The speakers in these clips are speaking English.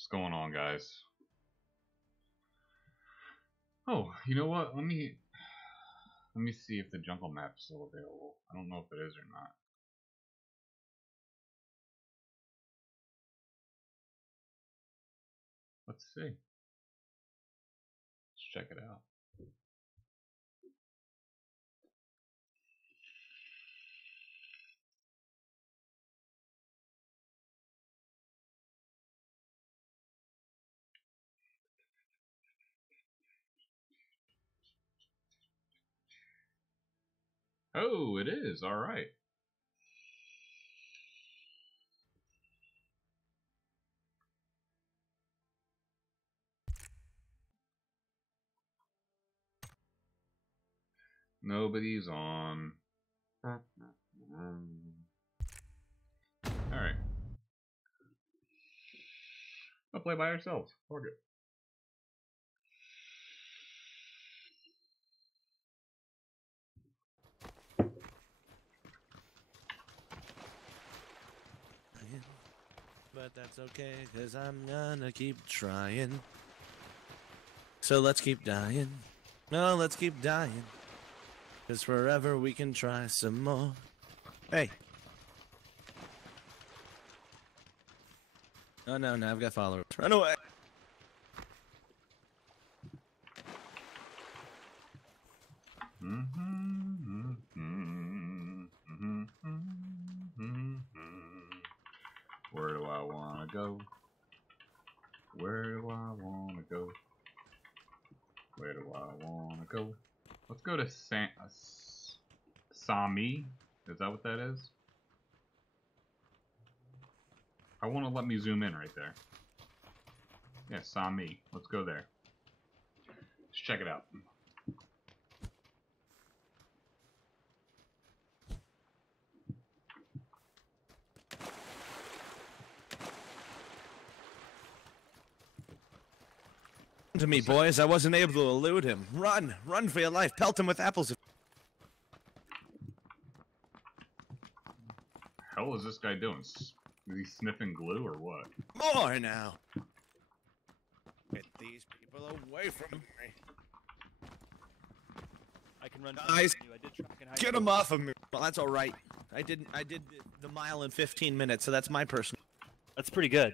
What's going on, guys? Oh, you know what? Let me see if the jungle map is still available. I don't know if it is or not. Let's see. Let's check it out. Oh, it is. All right. Nobody's on. All right. I'll play by ourselves. Fuck it. But that's okay, cause I'm gonna keep trying. So let's keep dying. No, let's keep dying. Cause forever we can try some more. Hey. Oh no, now I've got followers. Run away! Where do I wanna go? Where do I wanna go? Where do I wanna go? Let's go to Sami. Is that what that is? I want to let me zoom in right there. Yeah, Sami. Let's go there. Let's check it out. To me, boys, I wasn't able to elude him. Run! Run for your life! Pelt him with apples! Hell is this guy doing? Is he sniffing glue or what? More now! Get these people away from me! I can run. Guys, I did track and hide. get him off of me! Well, that's alright. I did the mile in 15 minutes, so that's my personal. That's pretty good.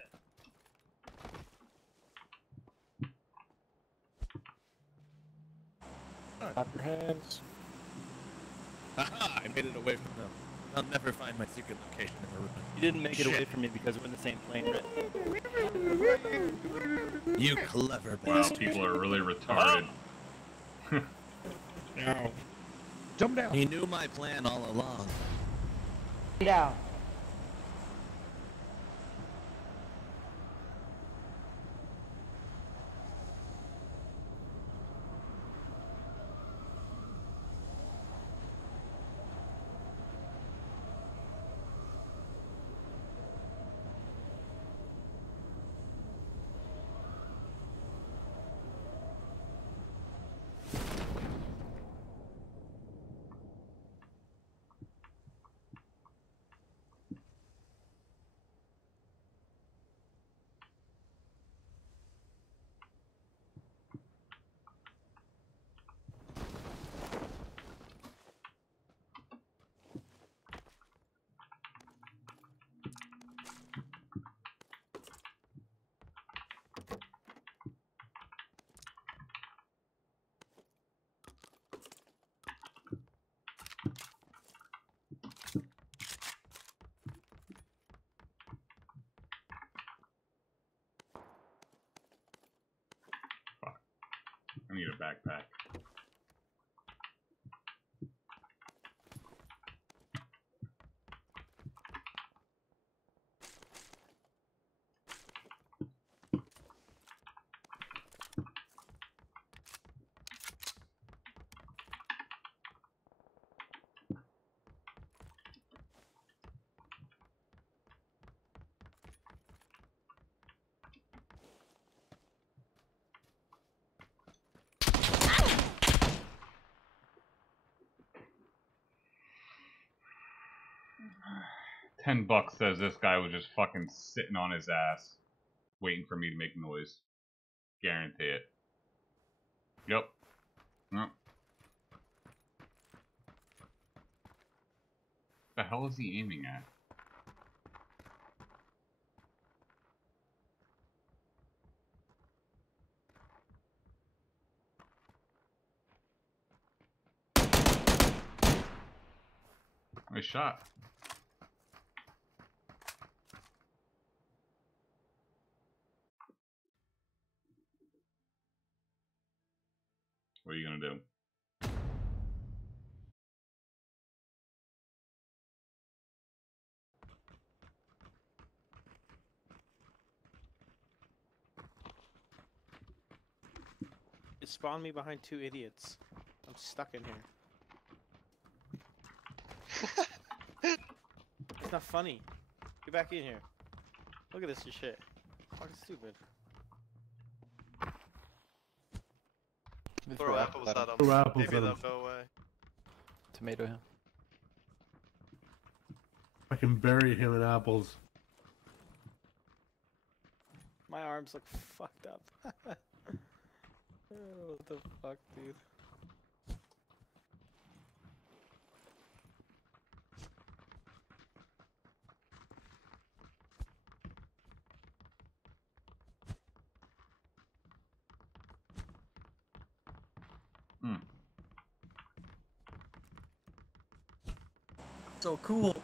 Clap your hands. Haha, I made it away from them. I'll never find my secret location in the room. You didn't make it away from me because we're in the same plane, right? You clever Wow, bastard. people are really retarded. Now, jump down. He knew my plan all along. Down. Fuck. I need a backpack. $10 says this guy was just fucking sitting on his ass. waiting for me to make noise. Guarantee it. Yep. Yep. The hell is he aiming at? Nice shot. What are you gonna do? It spawned me behind two idiots. I'm stuck in here. It's not funny. Get back in here. Look at this shit. Fucking stupid. Throw apples at him. Throw apples Maybe at they'll him. go away. Tomato him. I can bury him in apples. My arms look fucked up. Oh, what the fuck, dude? So cool.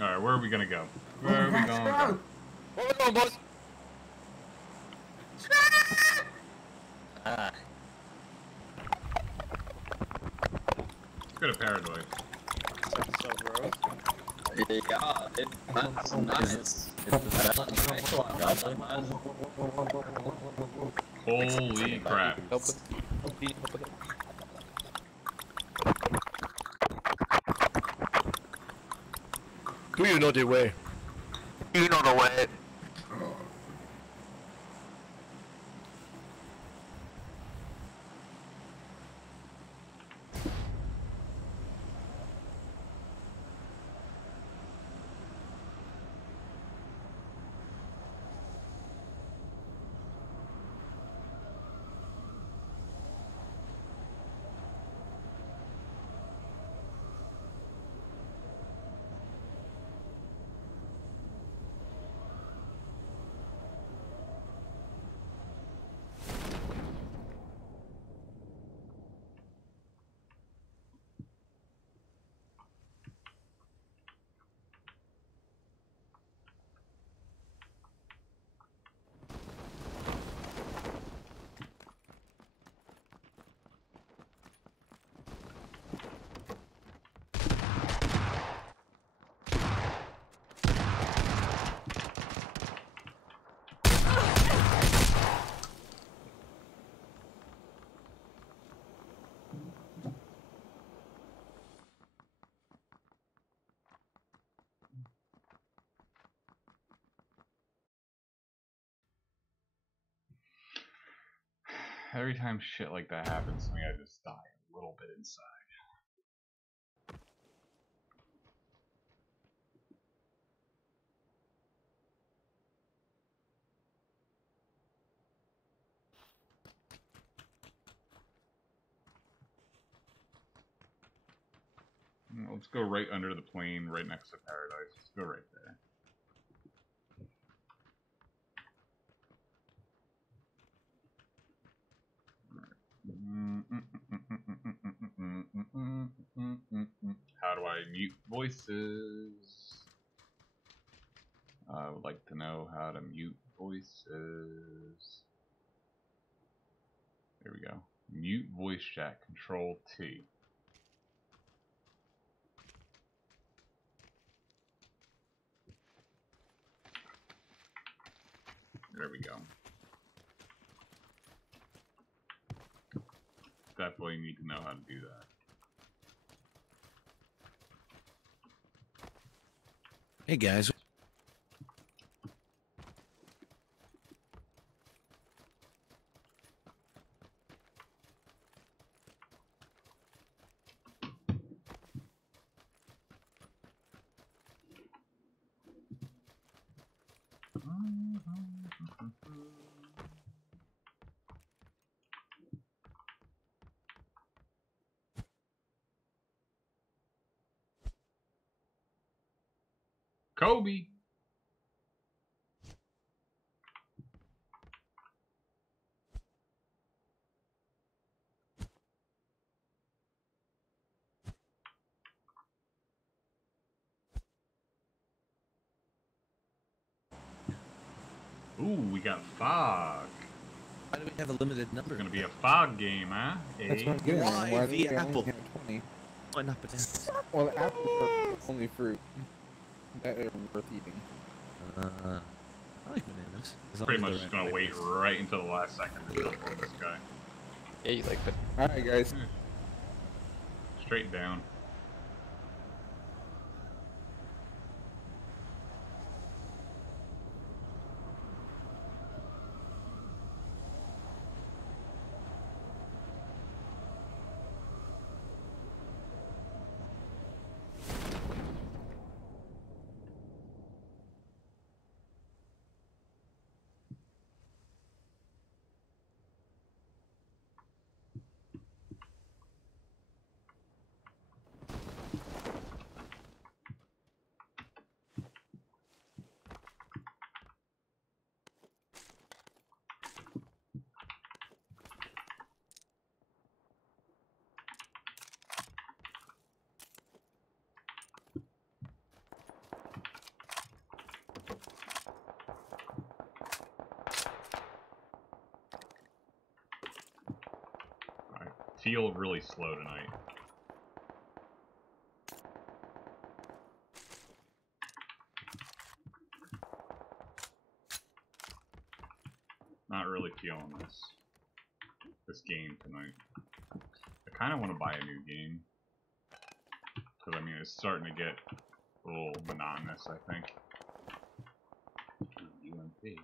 Alright, where are we gonna go? Where are we going? Go. Where we going, boys? Ah. Let's go to Paradise. So gross. Yeah, that's nice. Holy crap. Help with it. Do you know the way? You know the way. Every time shit like that happens to me, I just die a little bit inside. Let's go right under the plane, right next to Paradise. Let's go right there. How do I mute voices? I would like to know how to mute voices. There we go. Mute voice chat, Control T. There we go. Definitely need to know how to do that. Hey guys. Kobe. Ooh, we got fog. Why do we have a limited It's number? gonna be a fog game, huh? That's Eh? what I'm getting at. Why Why the do we only apple? have 20? Why not bananas? Well, the apples are the only fruit that are worth eating. I like bananas. As long Pretty as much they're just ripe gonna wait bananas. right until the last second to jump on this guy. Yeah, you like, but Alright, guys. Straight down. I feel really slow tonight. Not really feeling this game tonight. I kind of want to buy a new game. Because, I mean, it's starting to get a little monotonous, I think. Ooh, UMP.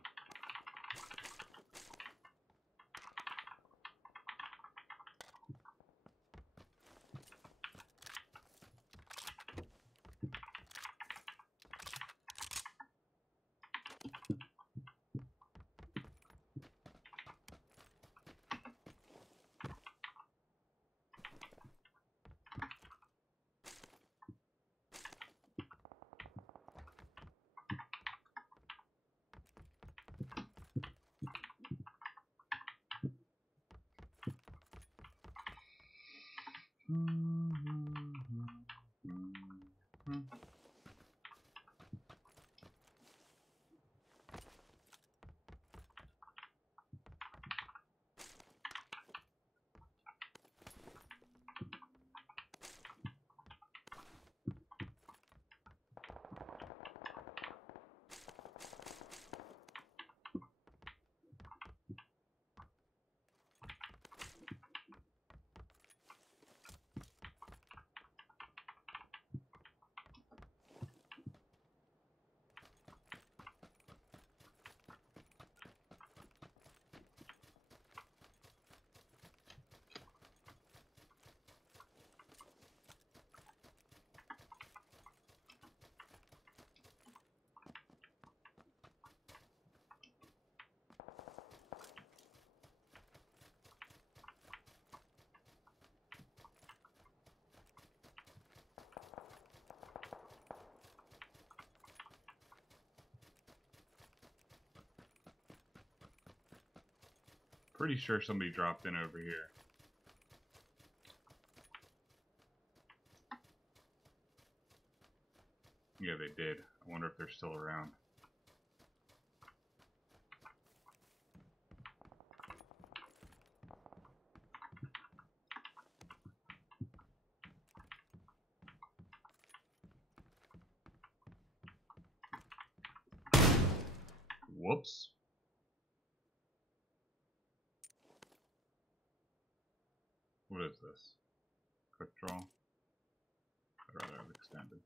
Pretty sure somebody dropped in over here. Yeah, they did. I wonder if they're still around. Whoops. What is this? Quick draw? I'd rather have extended.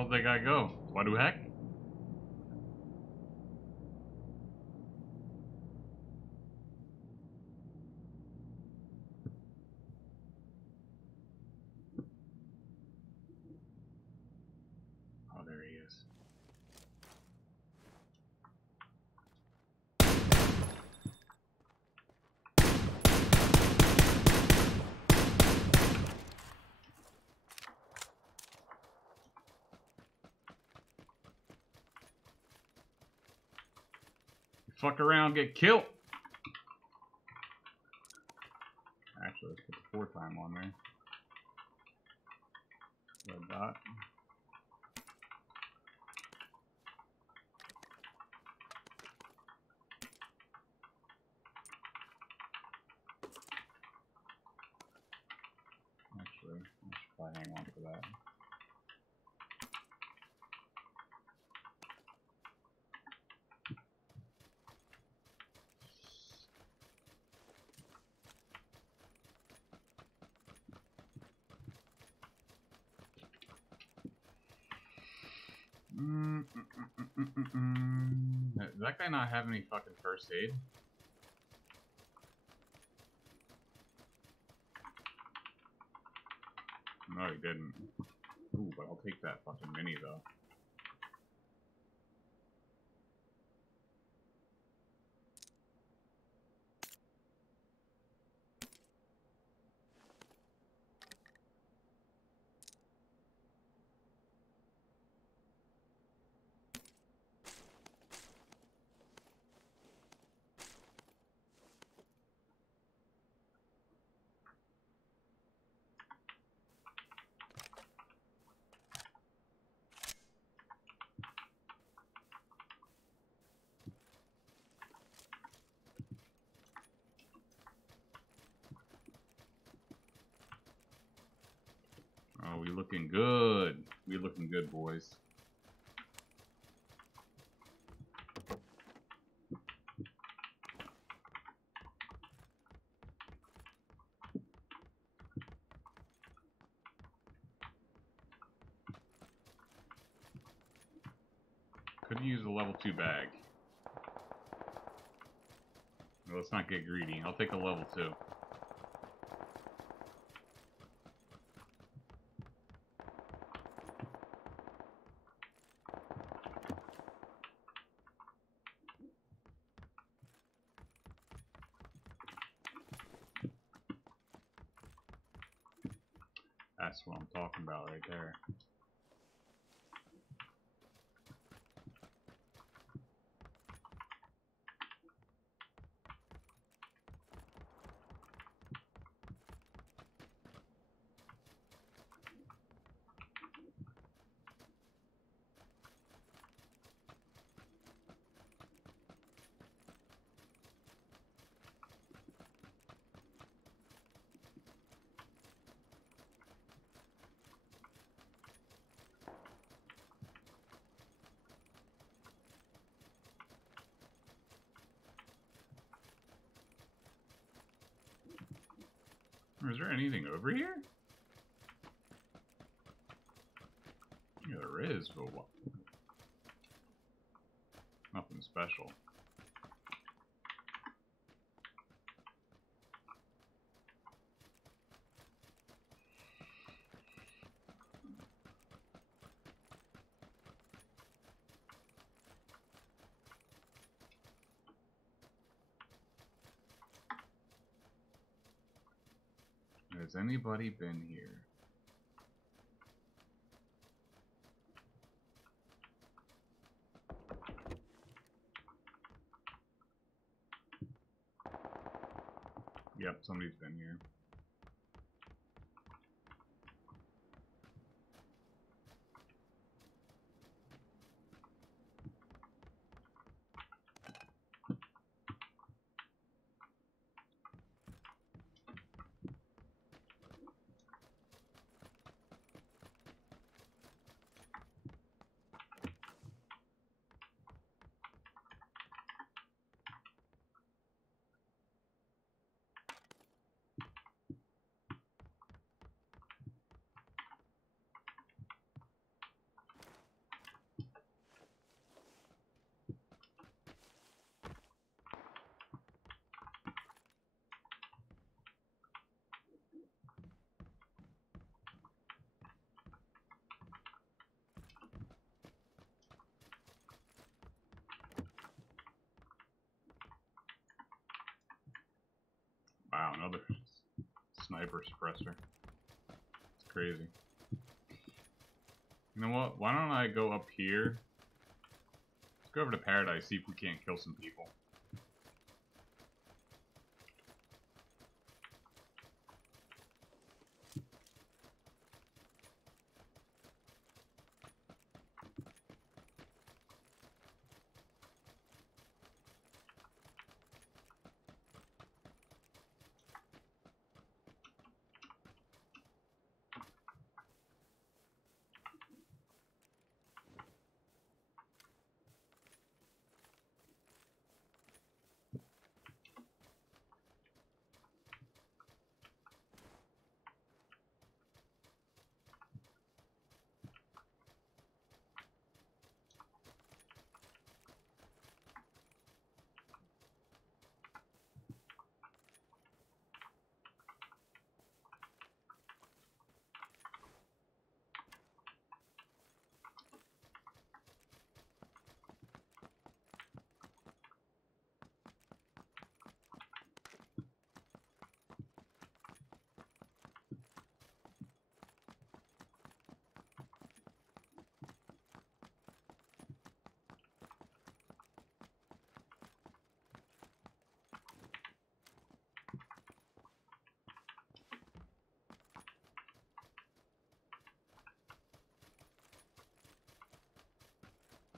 hell did that guy go? What the heck? Oh, there he is. Fuck around, get killed. Actually, let's put the 4 time on there. Red dot. Actually, I should probably hang on for that. Does that guy not have any fucking first aid? No, he didn't. Ooh, but I'll take that fucking mini though. Oh, we looking good. We looking good, boys. Could use a level 2 bag. Well, let's not get greedy. I'll take a level 2. That's what I'm talking about right there. Is there anything over here? Yeah, there is, but what? Nothing special. Has anybody been here? Yep, somebody's been here. Wow, another sniper suppressor. It's crazy. You know what? Why don't I go up here? Let's go over to Paradise, see if we can't kill some people.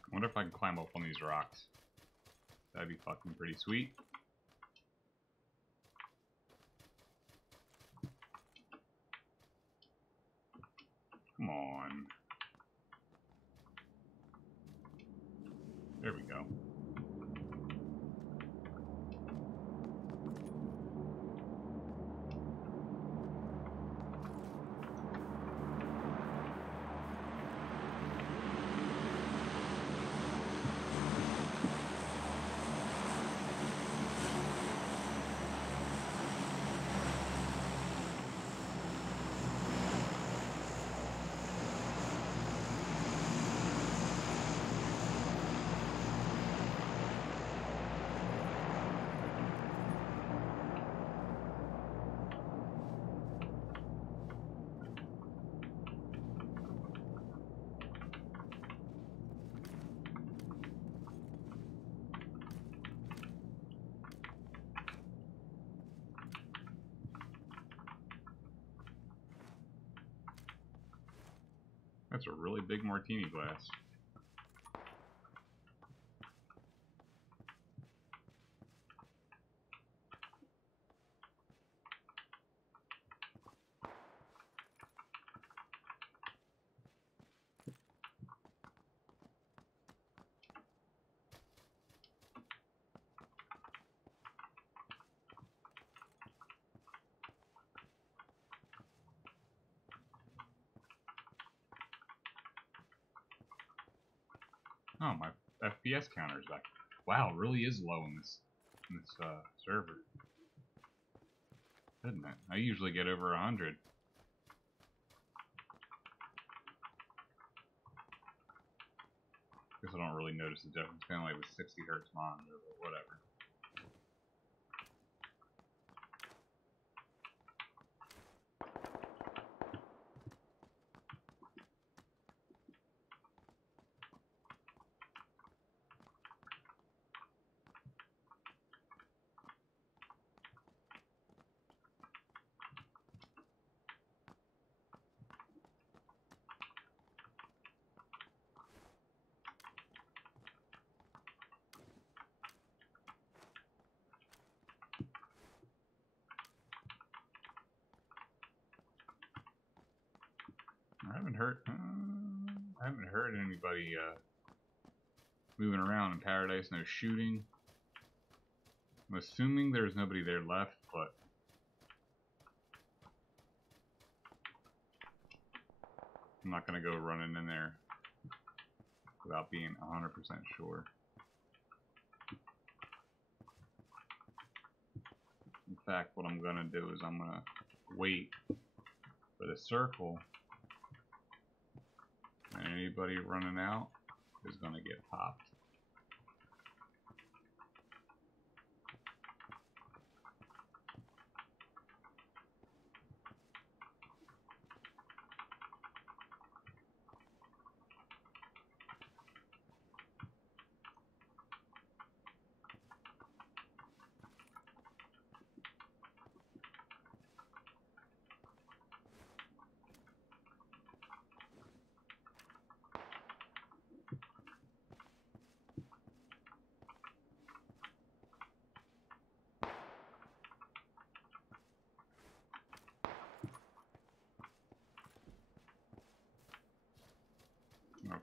I wonder if I can climb up on these rocks. That'd be fucking pretty sweet. Come on. There we go. That's a really big martini glass. Oh, my FPS counter is back. Wow, it really is low in this server. Isn't it? I usually get over 100. Guess I don't really notice the difference. Kind of like with 60 hertz monitor, but whatever. I haven't heard anybody moving around in Paradise. No shooting. I'm assuming there's nobody there left, but I'm not gonna go running in there without being 100% sure. In fact, what I'm gonna do is I'm gonna wait for the circle. And anybody running out is going to get popped.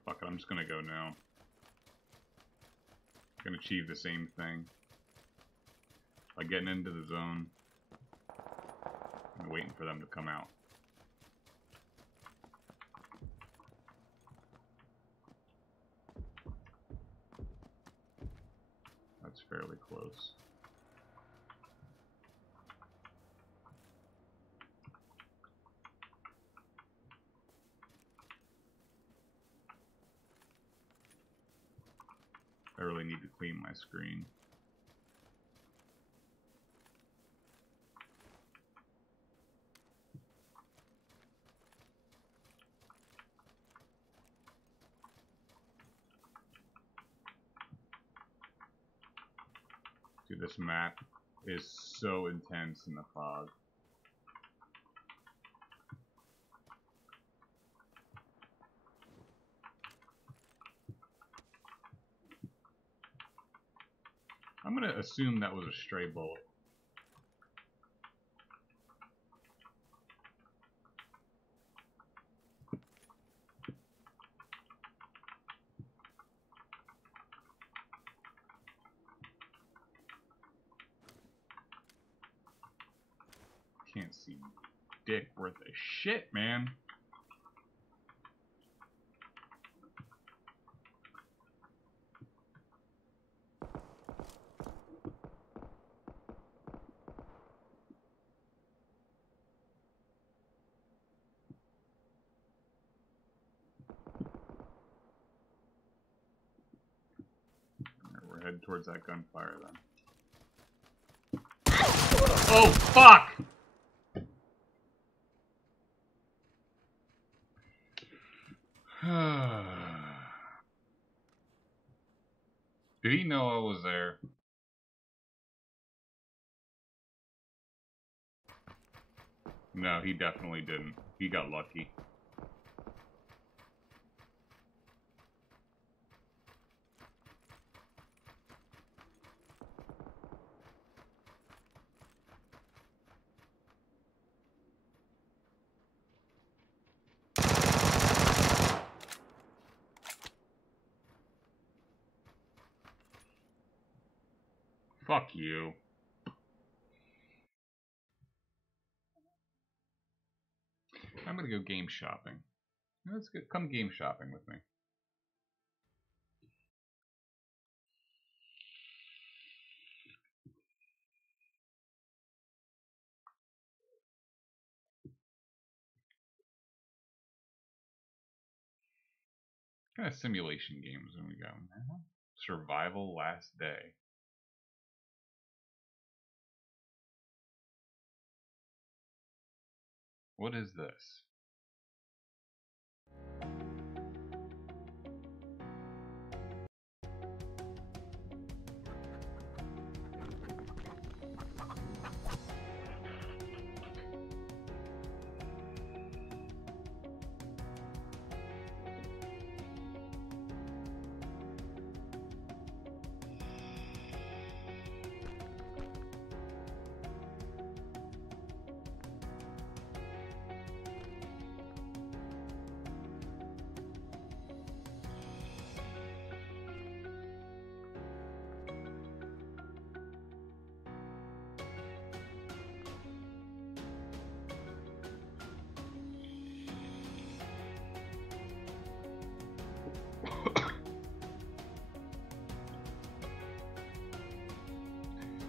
fuck it, I'm just gonna go now. Gonna achieve the same thing. By getting into the zone. And waiting for them to come out. That's fairly close. I really need to clean my screen. Dude, this map is so intense in the fog. I'm gonna assume that was a stray bullet. Can't see dick worth a shit, man. Alright, we're headed towards that gunfire then. Oh, fuck! Did he know I was there? No, he definitely didn't. He got lucky. Fuck you. I'm gonna go game shopping. Let's go, come game shopping with me. What kind of simulation games have we got? Survival Last Day. What is this?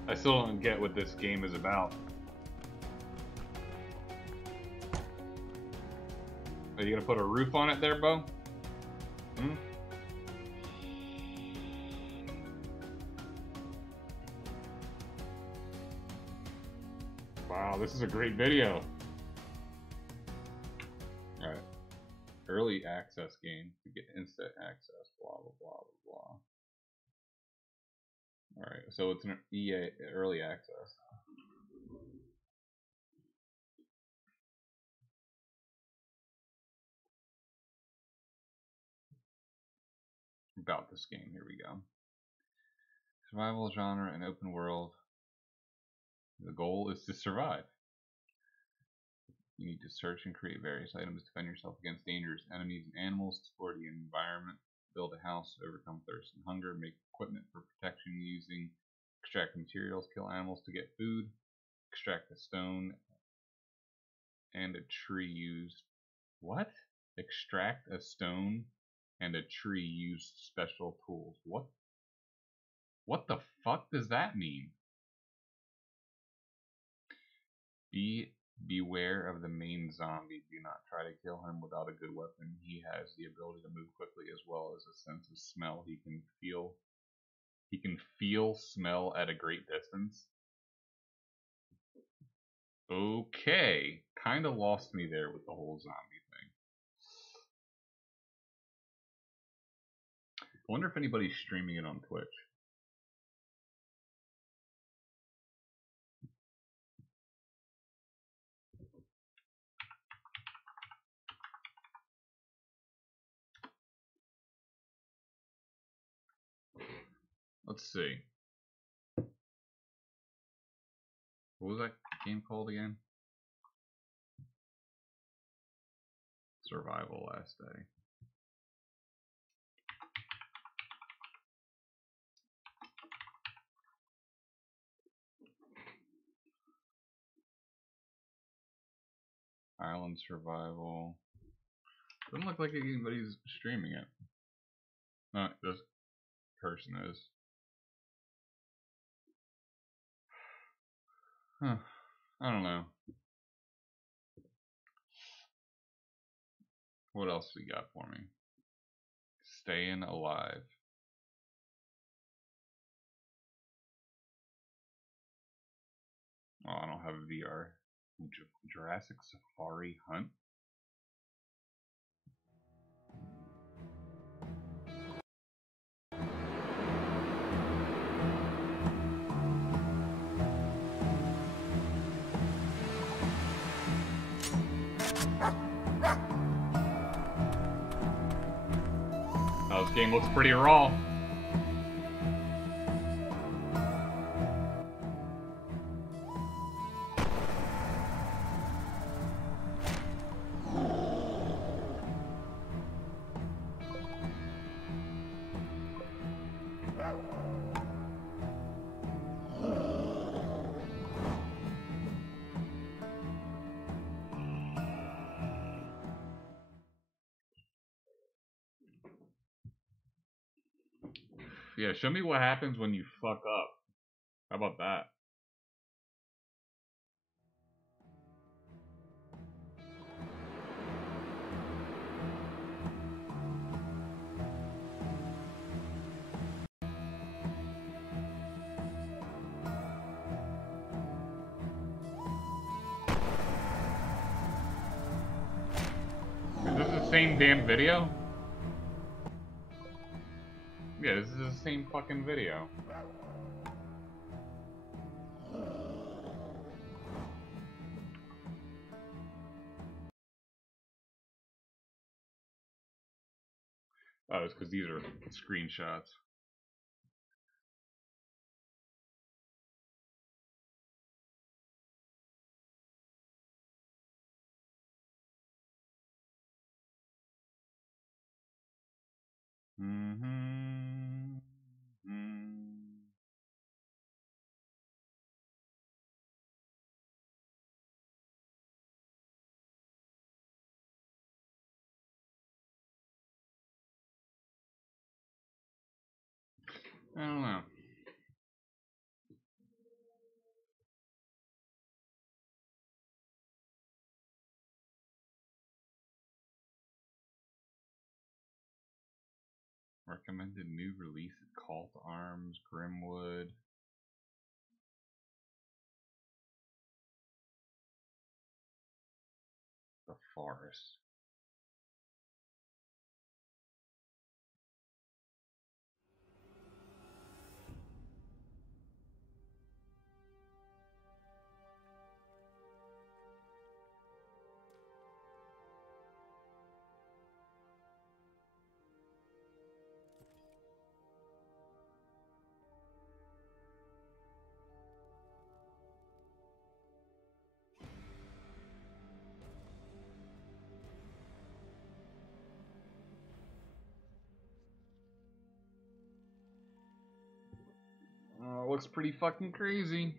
I still don't get what this game is about. Are you gonna put a roof on it there, Bo? Hmm? Wow, this is a great video. Alright. Early access game to get instant access, blah blah blah blah blah. Alright, so it's an EA early access. About this game, here we go. Survival genre and open world. The goal is to survive. You need to search and create various items to defend yourself against dangerous enemies and animals, explore the environment, build a house, overcome thirst and hunger, make equipment for protection using extract materials, kill animals to get food, extract a stone and a tree used. What? Extract a stone and a tree used special tools. What? What the fuck does that mean? Beware of the main zombie. Do not try to kill him without a good weapon. He has the ability to move quickly as well as a sense of smell. He can feel smell at a great distance. Okay, kind of lost me there with the whole zombie thing. I wonder if anybody's streaming it on Twitch. Let's see. What was that game called again? Survival Last Day. Island Survival. Doesn't look like anybody's streaming it. No, this person is. Huh. I don't know. What else we got for me? Staying Alive. Oh, I don't have a VR. Jurassic Safari Hunt? Oh, this game looks pretty raw. Yeah, show me what happens when you fuck up. How about that? Is this the same damn video? Yeah, this is the same fucking video. Oh, it's because these are screenshots. I don't know. Recommended new release: Call to Arms, Grimwood. The Forest. looks pretty fucking crazy.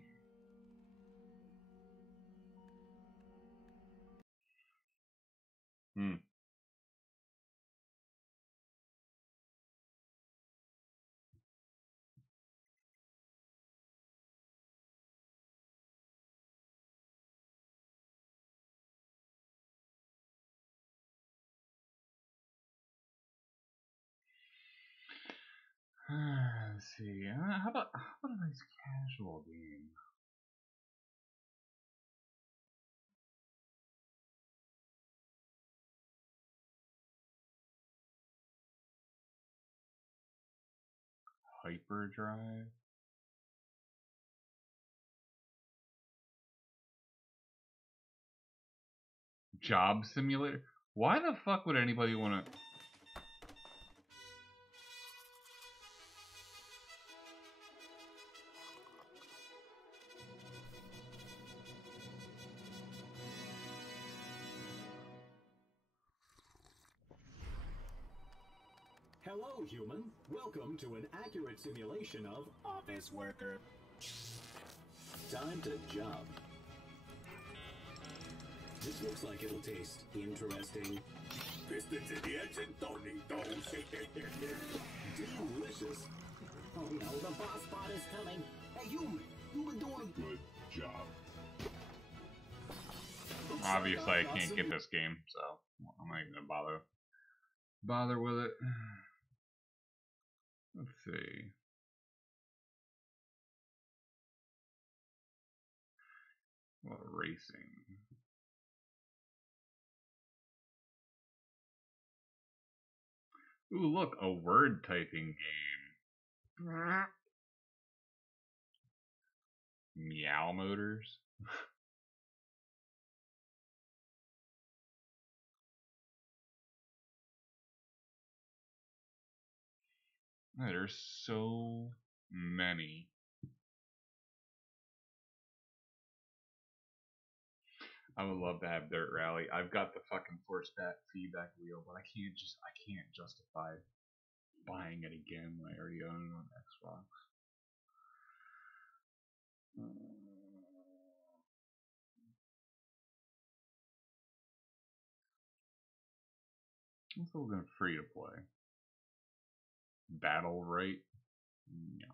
Hmm. Let's see. How about a nice casual game? Hyperdrive. Job simulator. Why the fuck would anybody want to? Hello, human. Welcome to an accurate simulation of office worker. Time to job. This looks like it'll taste interesting. Pistons in the engine, don't need those. Delicious. Oh no, the boss bot is coming. Hey, human, you've been doing a good job. Obviously, I can't get this game, so I'm not even gonna bother with it. Let's see. What racing? Ooh, look, a word typing game. Meow Motors. There's so many. I would love to have Dirt Rally. I've got the fucking force feedback wheel, but I can't justify buying it again when I already own it on Xbox. I'm still going free to play. Battle Right? Yeah.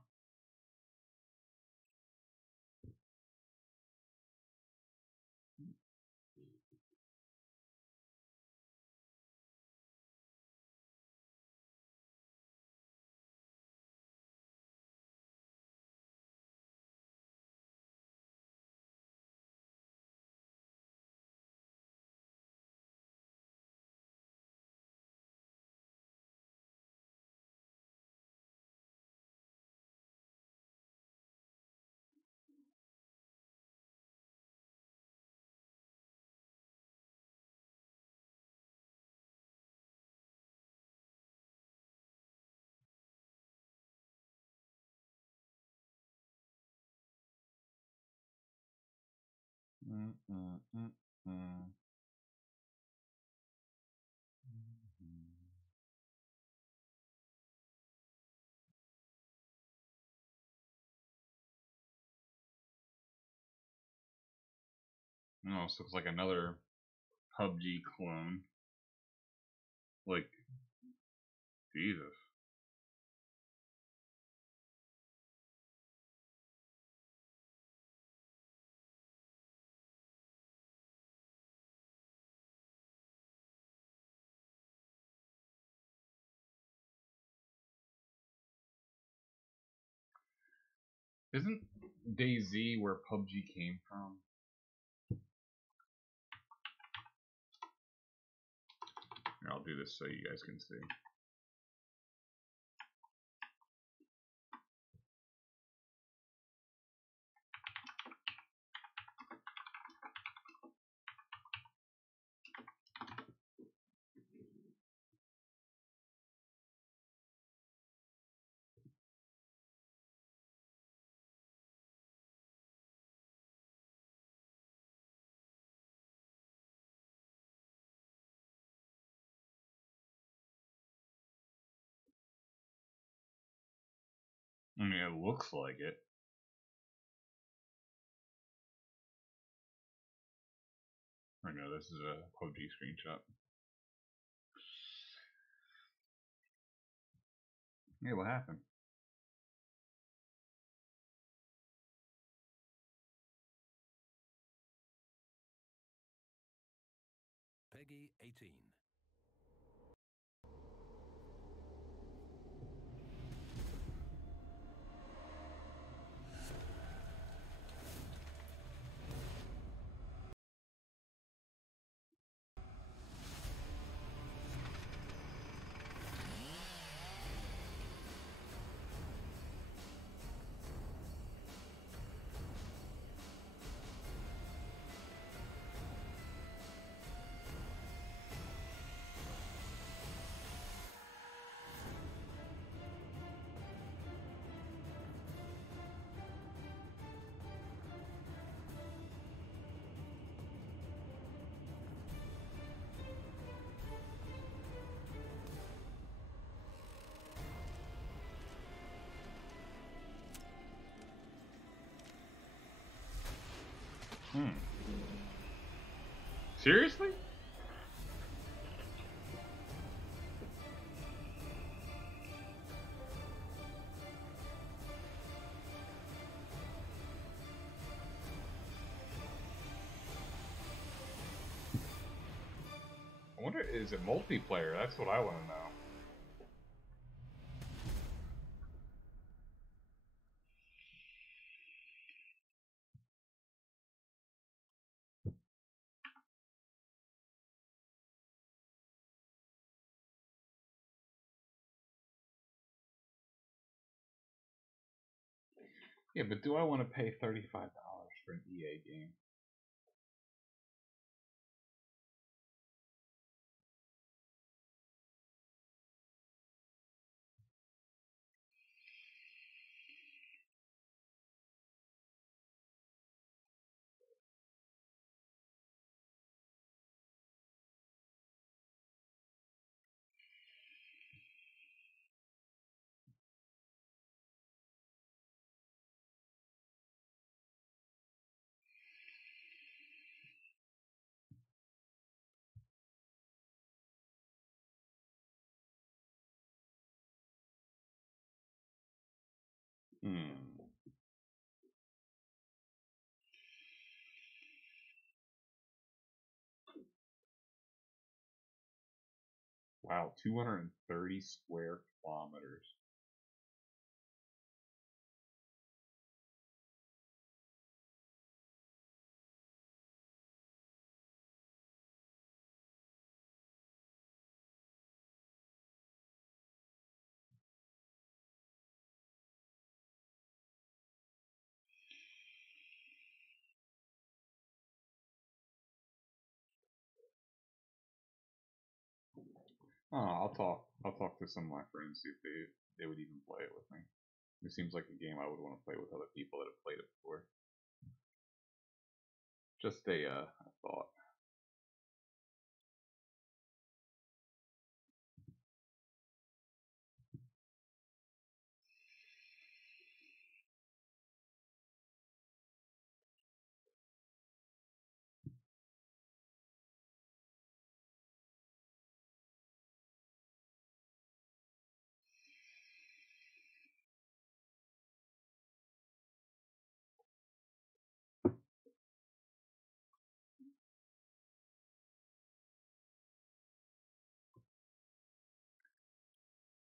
Oh, this looks like another PUBG clone. Like, Jesus. Isn't DayZ where PUBG came from? Here, I'll do this so you guys can see. I mean, it looks like it. Or no, this is a PUBG screenshot. Hey, what happened? Peggy 18. Seriously? I wonder, is it multiplayer? That's what I want to know. Yeah, but do I want to pay $35 for an EA game? Wow, 230 square kilometers. Oh, I'll talk to some of my friends, see if they would even play it with me. It seems like a game I would want to play with other people that have played it before. Just a thought.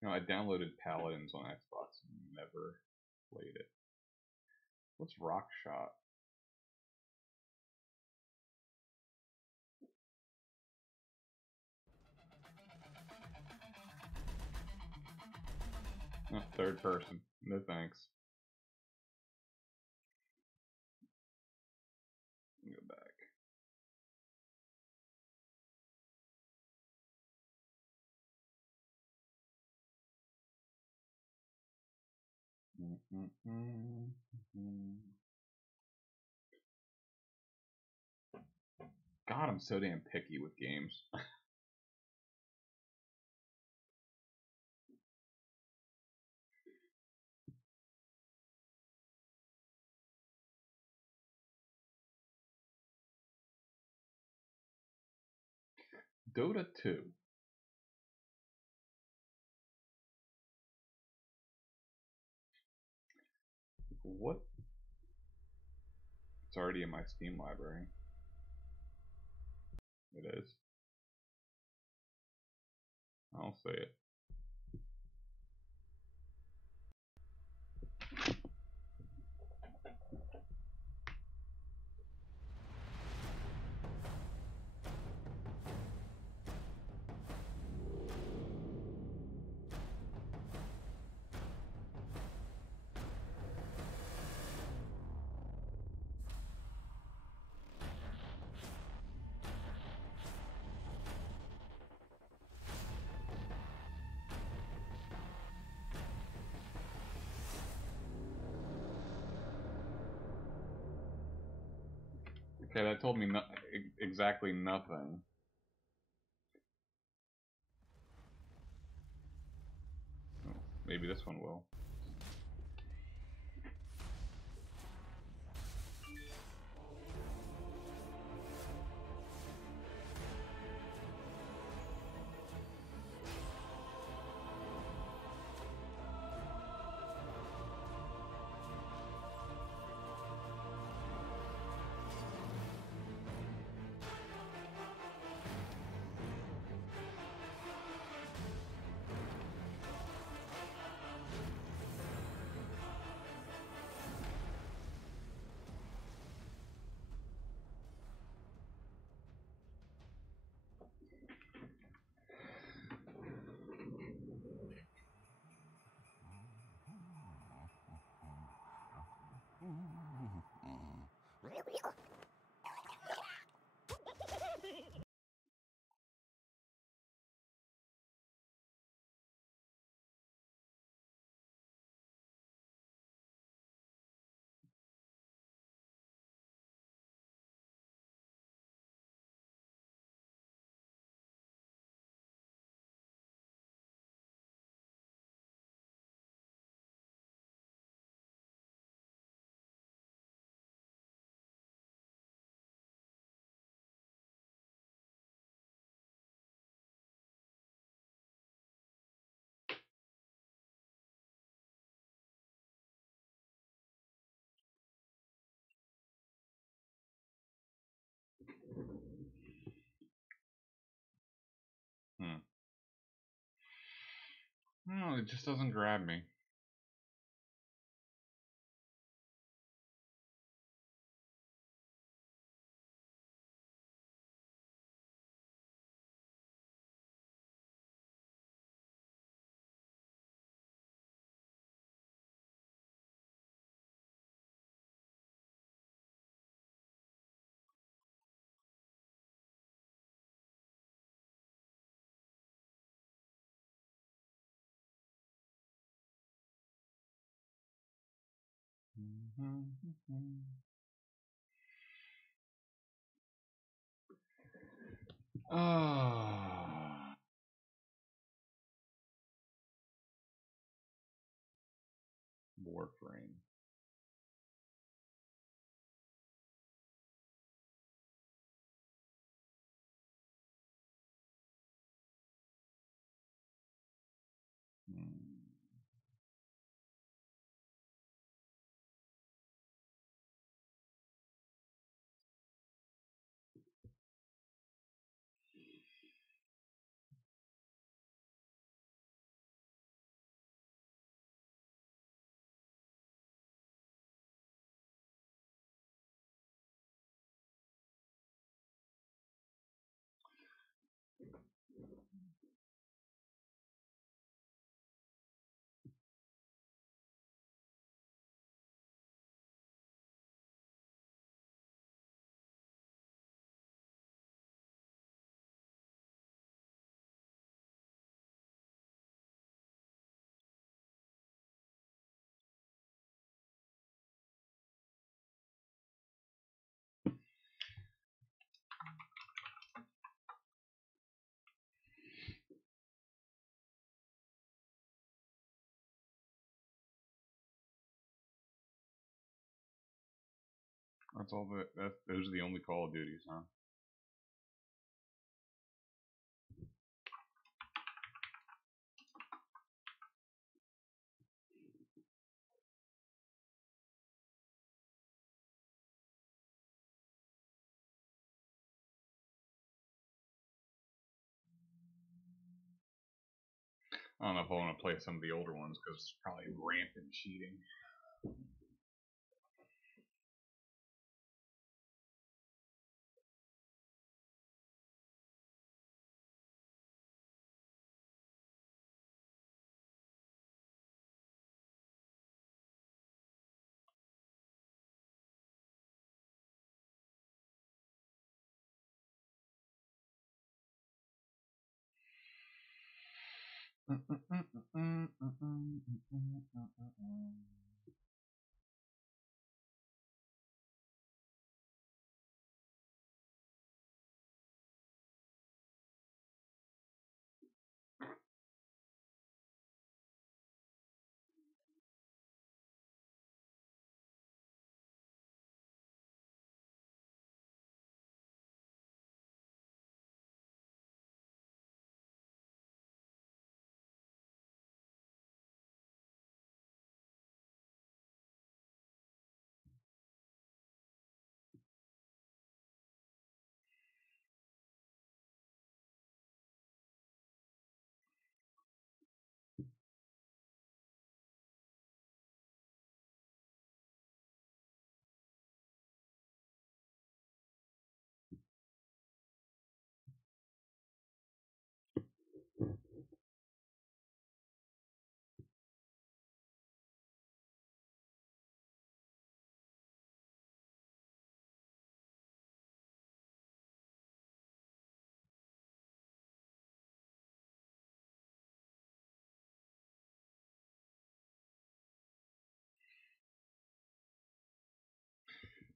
You know, I downloaded Paladins on Xbox and never played it. What's Rock Shot? Oh, third person. No thanks. Go back. God, I'm so damn picky with games. Dota 2. What? It's already in my Steam library. It is. I'll say it. Okay, that told me exactly nothing. Oh, maybe this one will. No, it just doesn't grab me. Ah, Warframe. Hmm. That's all those are the only Call of Duties, huh? I don't know if I want to play some of the older ones because it's probably rampant cheating.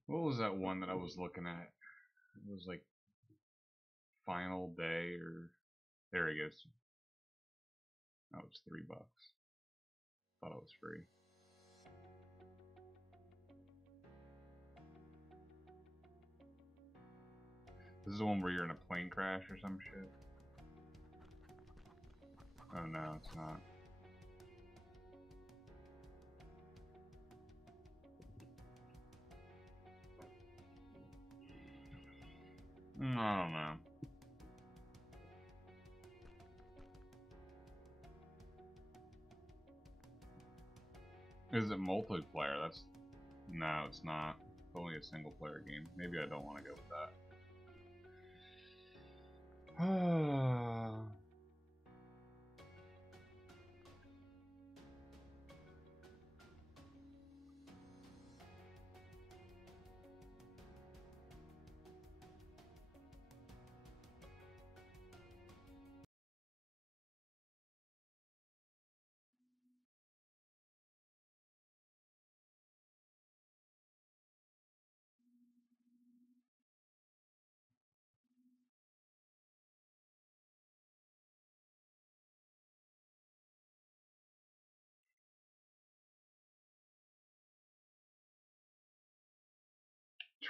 What was that one that I was looking at? It was like Final Day or there he goes. Oh, it's $3. Thought it was free. This is the one where you're in a plane crash or some shit. Oh no, it's not. I don't know. Is it multiplayer? That's no, it's not. It's only a single player game. Maybe I don't want to go with that.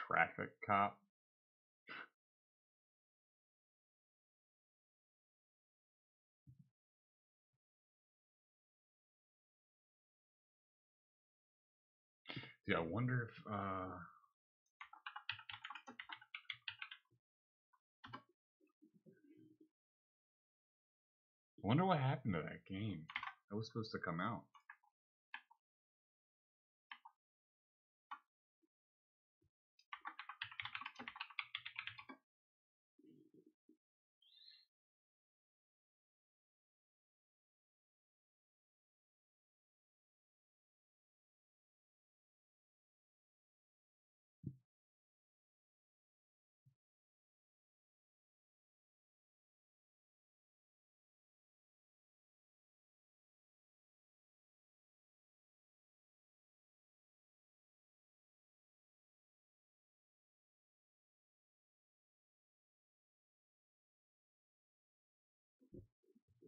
Traffic cop. Dude, I wonder if I wonder what happened to that game. That was supposed to come out.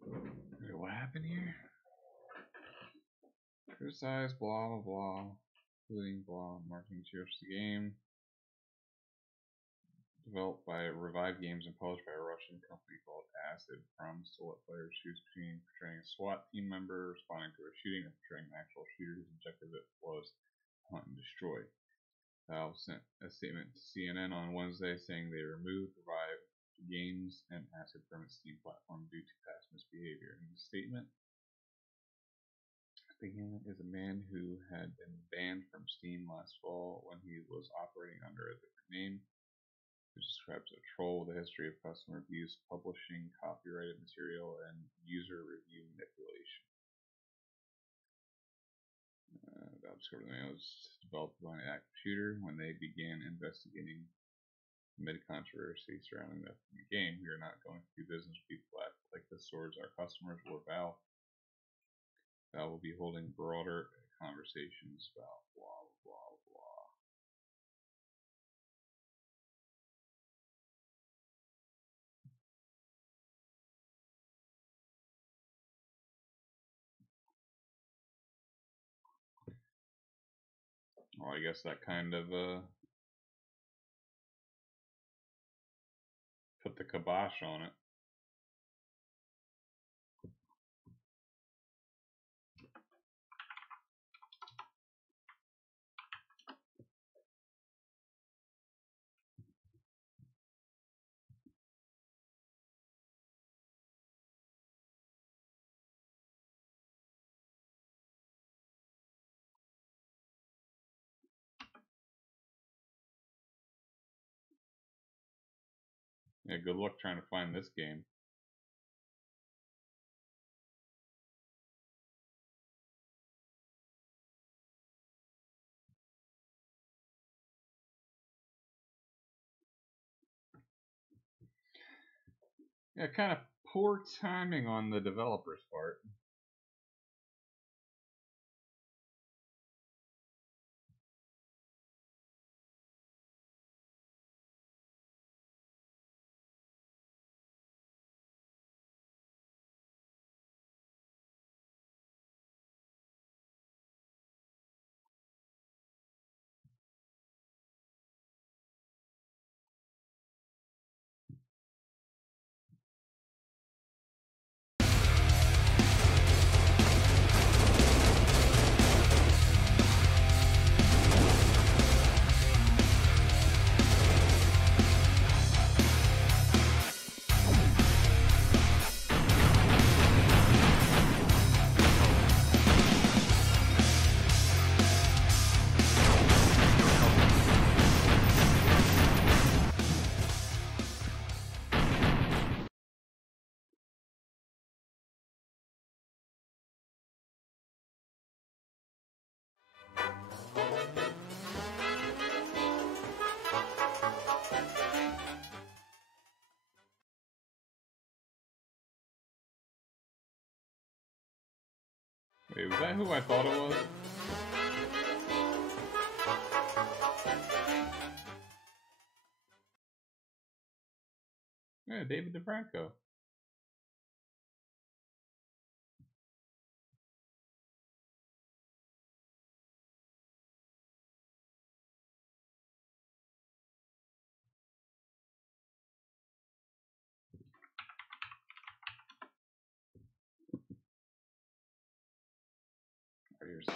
Wait, what happened here? Criticize, blah blah blah, including blah, marketing materials to the game. Developed by Revive Games and published by a Russian company called Acid, promised to let players choose between portraying a SWAT team member responding to a shooting or portraying an actual shooter whose objective it was to hunt and destroy. Valve sent a statement to CNN on Wednesday saying they removed Revive Games and Acid from its Steam platform due to past misbehavior. In the statement, Began is a man who had been banned from Steam last fall when he was operating under a different name. Who describes a troll with a history of customer abuse, publishing copyrighted material, and user review manipulation. That description was developed by an active shooter. When they began investigating amid controversy surrounding the game, we are not going to do business with people that like this towards our customers or Valve. Valve will be holding broader conversations about blah blah blah. Well, I guess that kind of put the kibosh on it. Yeah, good luck trying to find this game. Yeah, kind of poor timing on the developer's part. Wait, was that who I thought it was? Yeah, David DeFranco. Here's the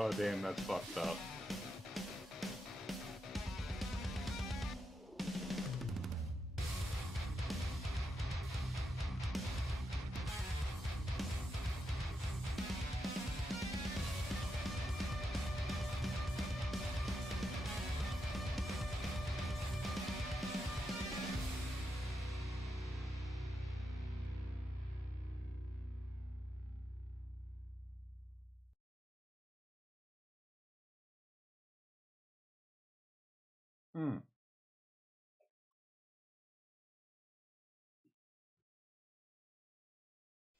Oh damn, that's fucked up. Hmm.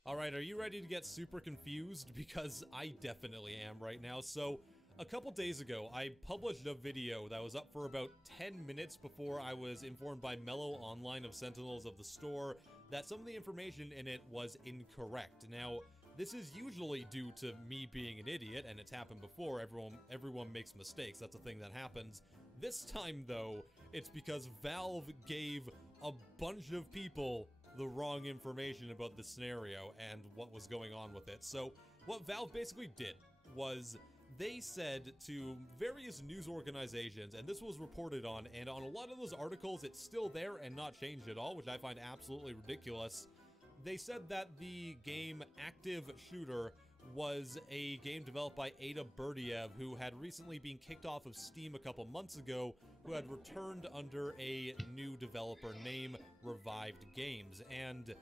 Alright, are you ready to get super confused? Because I definitely am right now. So, a couple days ago, I published a video that was up for about 10 minutes before I was informed by Mellow Online of Sentinels of the Store that some of the information in it was incorrect. Now, this is usually due to me being an idiot, and it's happened before. Everyone makes mistakes. That's a thing that happens. This time, though, it's because Valve gave a bunch of people the wrong information about the scenario and what was going on with it. So, what Valve basically did was they said to various news organizations, and this was reported on, and on a lot of those articles, it's still there and not changed at all, which I find absolutely ridiculous. They said that the game Active Shooter was a game developed by Ada Berdiev, who had recently been kicked off of Steam a couple months ago, who had returned under a new developer name, Revived Games. And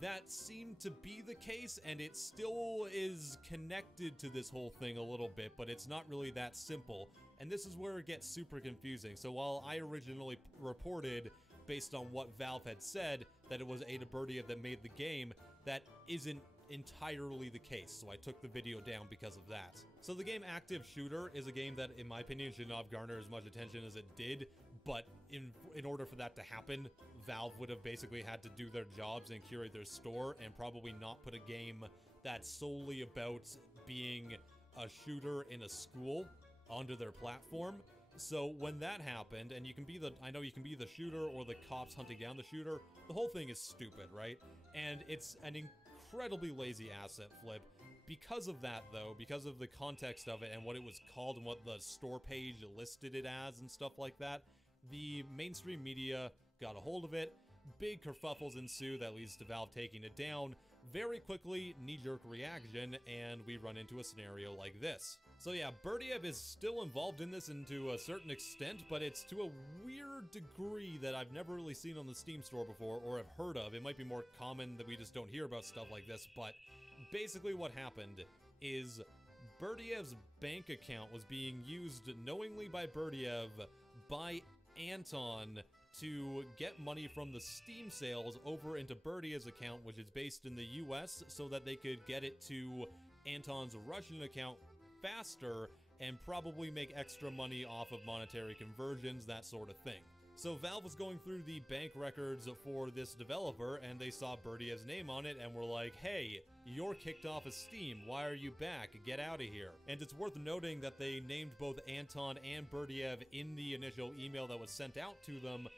that seemed to be the case, and it still is connected to this whole thing a little bit, but it's not really that simple. And this is where it gets super confusing. So while I originally reported, based on what Valve had said, that it was Ada Berdiev that made the game, that isn't entirely the case, so I took the video down because of that. So the game Active Shooter is a game that, in my opinion, should not have garnered as much attention as it did, but in order for that to happen, Valve would have basically had to do their jobs and curate their store, and probably not put a game that's solely about being a shooter in a school onto their platform. So when that happened, and you can be I know you can be the shooter or the cops hunting down the shooter, the whole thing is stupid, right? And it's an incredibly lazy asset flip. Because of that, though, because of the context of it and what it was called and what the store page listed it as and stuff like that, the mainstream media got a hold of it. Big kerfuffles ensue that leads to Valve taking it down. Very quickly, knee-jerk reaction, and we run into a scenario like this. So yeah, Berdiev is still involved in this to a certain extent, but it's to a weird degree that I've never really seen on the Steam store before, or have heard of. It might be more common that we just don't hear about stuff like this, but basically what happened is Berdiev's bank account was being used knowingly by Berdiev by Anton to get money from the Steam sales over into Berdiev's account, which is based in the US, so that they could get it to Anton's Russian account faster and probably make extra money off of monetary conversions, that sort of thing. So Valve was going through the bank records for this developer, and they saw Berdiev's name on it and were like, hey, you're kicked off of Steam, why are you back? Get out of here. And it's worth noting that they named both Anton and Berdiev in the initial email that was sent out to them,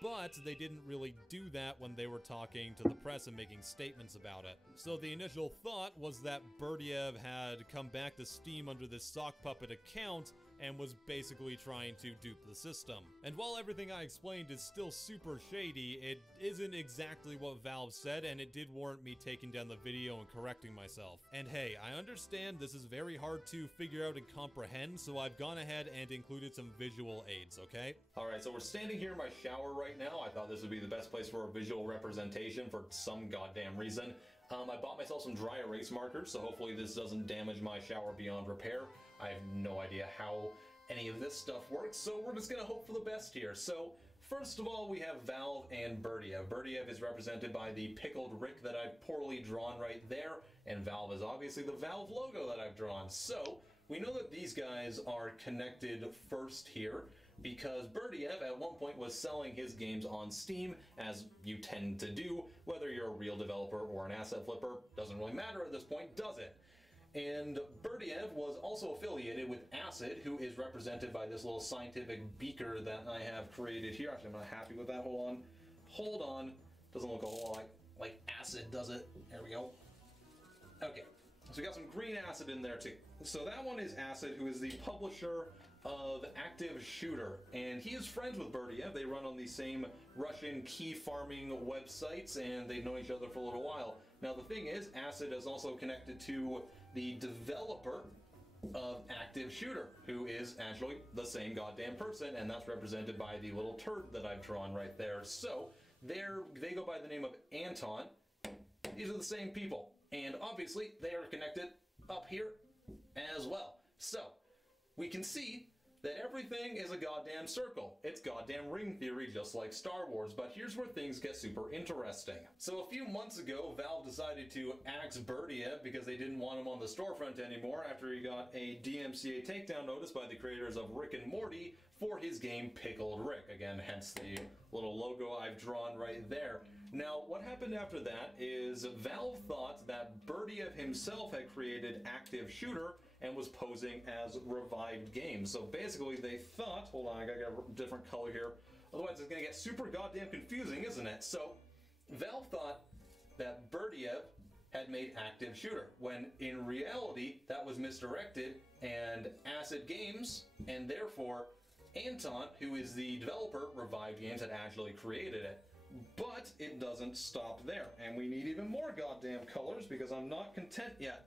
but they didn't really do that when they were talking to the press and making statements about it. So the initial thought was that Berdiev had come back to Steam under this sock puppet account and was basically trying to dupe the system. And while everything I explained is still super shady, it isn't exactly what Valve said, and it did warrant me taking down the video and correcting myself. And hey, I understand this is very hard to figure out and comprehend, so I've gone ahead and included some visual aids, okay? Alright, so we're standing here in my shower right now. I thought this would be the best place for a visual representation for some goddamn reason. I bought myself some dry erase markers, so hopefully this doesn't damage my shower beyond repair. I have no idea how any of this stuff works, so we're just gonna hope for the best here. So, first of all, we have Valve and Berdiev. Berdiev is represented by the pickled Rick that I've poorly drawn right there, and Valve is obviously the Valve logo that I've drawn. So, we know that these guys are connected first here, because Berdiev at one point was selling his games on Steam, as you tend to do, whether you're a real developer or an asset flipper, doesn't really matter at this point, does it? And Berdiev was also affiliated with Acid, who is represented by this little scientific beaker that I have created here. Actually, I'm not happy with that. Hold on. Doesn't look a whole lot like Acid, does it? There we go. Okay. So we got some green acid in there too. So that one is Acid, who is the publisher of Active Shooter, and he is friends with Berdiev. They run on the same Russian key farming websites, and they've known each other for a little while. Now the thing is, Acid is also connected to the developer of Active Shooter, who is actually the same goddamn person, and that's represented by the little turd that I've drawn right there. So they go by the name of Anton. These are the same people. And obviously, they are connected up here as well. So, we can see that everything is a goddamn circle. It's goddamn ring theory just like Star Wars, but here's where things get super interesting. So a few months ago, Valve decided to axe Berdiev because they didn't want him on the storefront anymore after he got a DMCA takedown notice by the creators of Rick and Morty for his game Pickled Rick. Again, hence the little logo I've drawn right there. Now, what happened after that is Valve thought that Berdiev himself had created Active Shooter and was posing as Revived Games. So basically they thought, hold on, I gotta get a different color here, otherwise it's gonna get super goddamn confusing, isn't it? So Valve thought that Berdiev had made Active Shooter, when in reality that was misdirected, and Acid Games, and therefore Anton, who is the developer, Revived Games, had actually created it. But it doesn't stop there, and we need even more goddamn colors because I'm not content yet.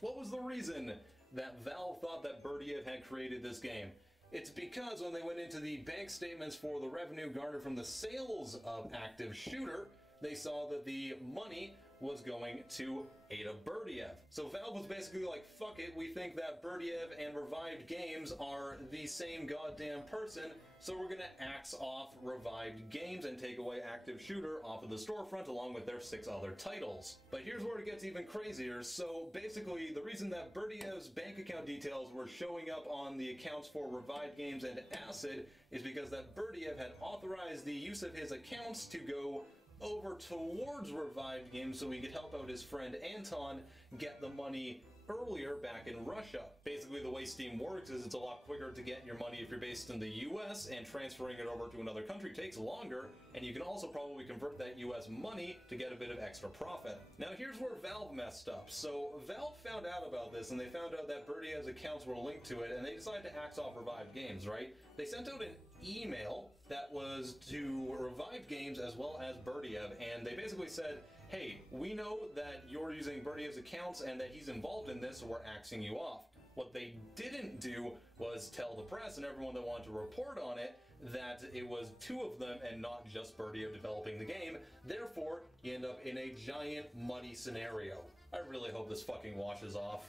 What was the reason that Valve thought that Berdiev had created this game? It's because when they went into the bank statements for the revenue garnered from the sales of Active Shooter, they saw that the money was going to Ada Berdiev. So Valve was basically like, fuck it, we think that Berdiev and Revived Games are the same goddamn person, so we're gonna axe off Revived Games and take away Active Shooter off of the storefront along with their 6 other titles. But here's where it gets even crazier. So basically, the reason that Berdiev's bank account details were showing up on the accounts for Revived Games and Acid is because that Berdiev had authorized the use of his accounts to go over towards Revived Games so he could help out his friend Anton get the money earlier back in Russia. Basically, the way Steam works is it's a lot quicker to get your money if you're based in the US, and transferring it over to another country takes longer, and you can also probably convert that US money to get a bit of extra profit. Now here's where Valve messed up. So Valve found out about this, and they found out that Berdiev's accounts were linked to it, and they decided to axe off Revived Games, right? They sent out an email that was to Revived Games as well as Berdiev, and they basically said, hey, we know that you're using Berdiev's accounts and that he's involved in this, so we're axing you off. What they didn't do was tell the press and everyone that wanted to report on it that it was 2 of them and not just Berdiev developing the game. Therefore, you end up in a giant muddy scenario. I really hope this fucking washes off.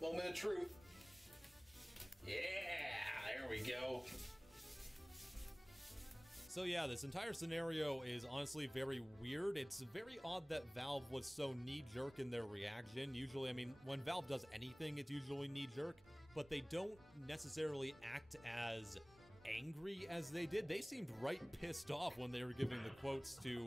Moment of truth. Yeah, there we go. So yeah, this entire scenario is honestly very weird. It's very odd that Valve was so knee-jerk in their reaction. Usually, I mean, when Valve does anything, it's usually knee-jerk, but they don't necessarily act as angry as they did. They seemed right pissed off when they were giving the quotes to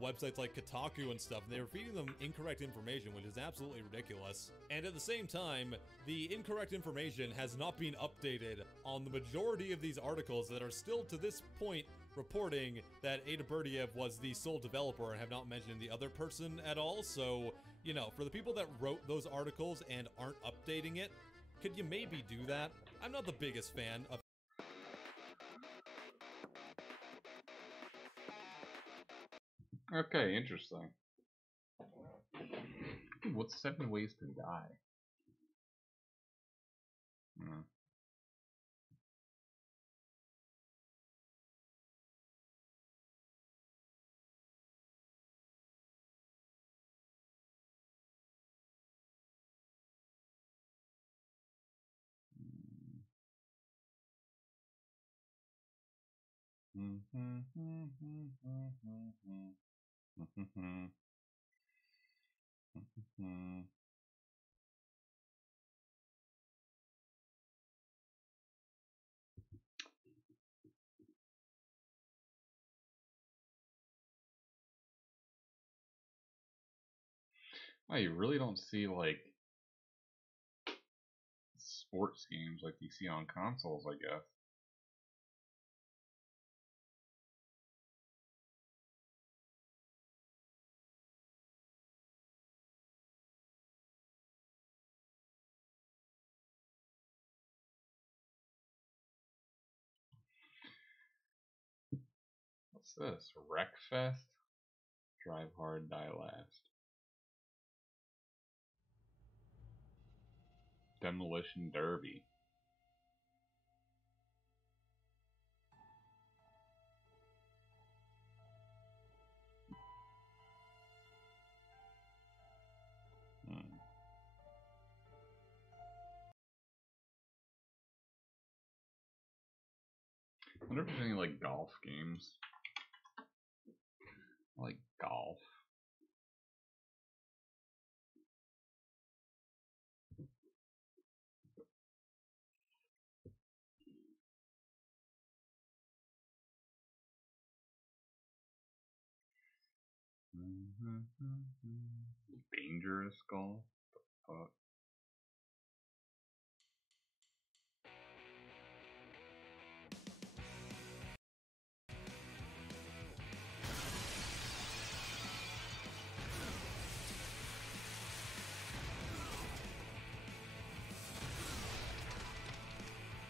websites like Kotaku and stuff. They were feeding them incorrect information, which is absolutely ridiculous. And at the same time, the incorrect information has not been updated on the majority of these articles that are still to this point reporting that Ada Berdiev was the sole developer and have not mentioned the other person at all. So, you know, for the people that wrote those articles and aren't updating it, could you maybe do that? I'm not the biggest fan of Okay, interesting. What's 7 ways to die? Hmm. Oh, you really don't see like sports games like you see on consoles, I guess. What's this? Wreckfest? Drive hard, die last. Demolition Derby. I wonder if there's any like golf games. I like golf. Dangerous golf. Fuck.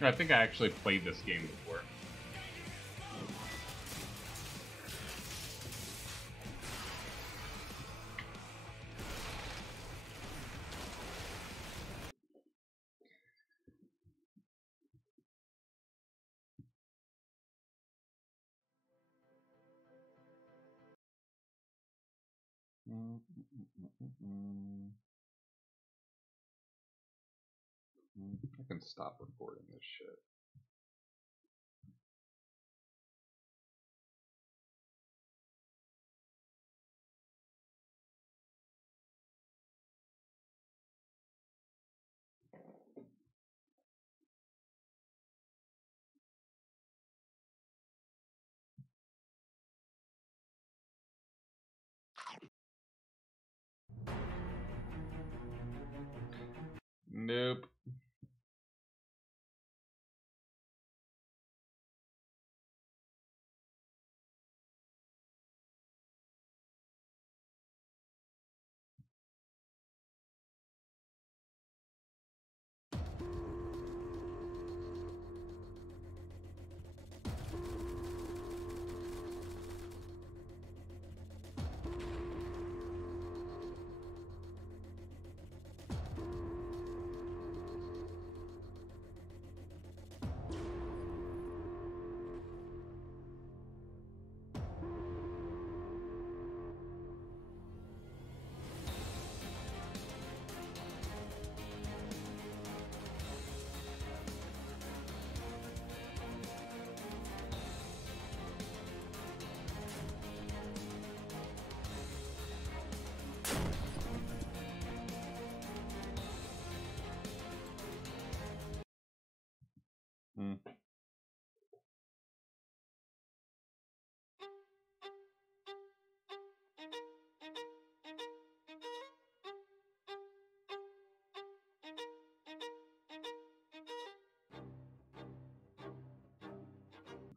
I think I actually played this game before. I can stop recording this shit. Nope.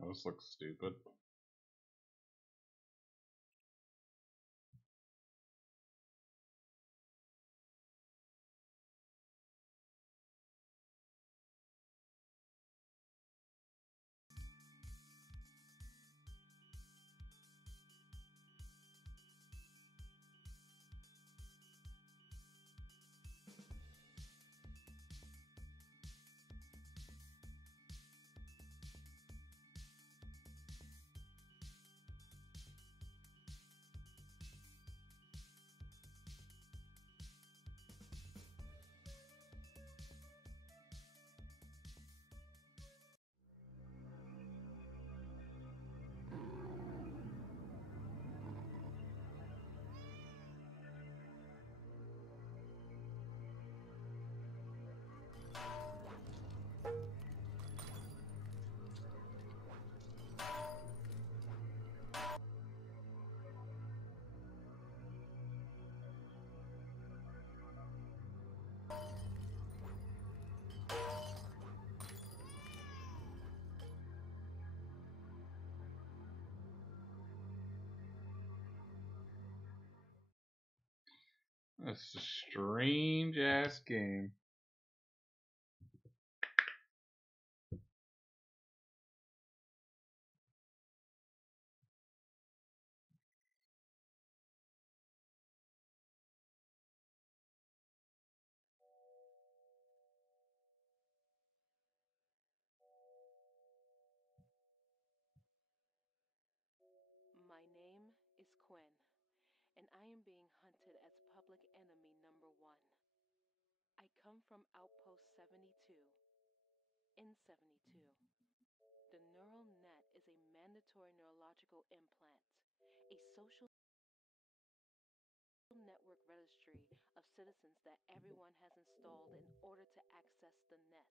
This looks stupid. That's a strange ass game. My name is Quinn, and I am being hunted as public enemy number 1. I come from Outpost 72 in 72. The neural net is a mandatory neurological implant, a social network registry of citizens that everyone has installed in order to access the net.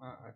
I